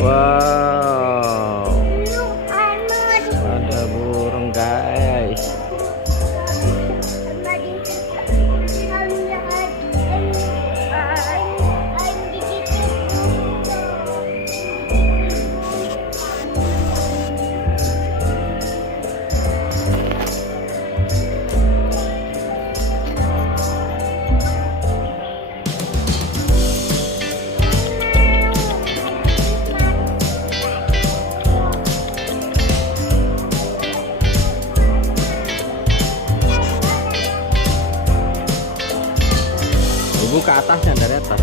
Wow, ada burung guys. Ibu ke atas ya, dari atas.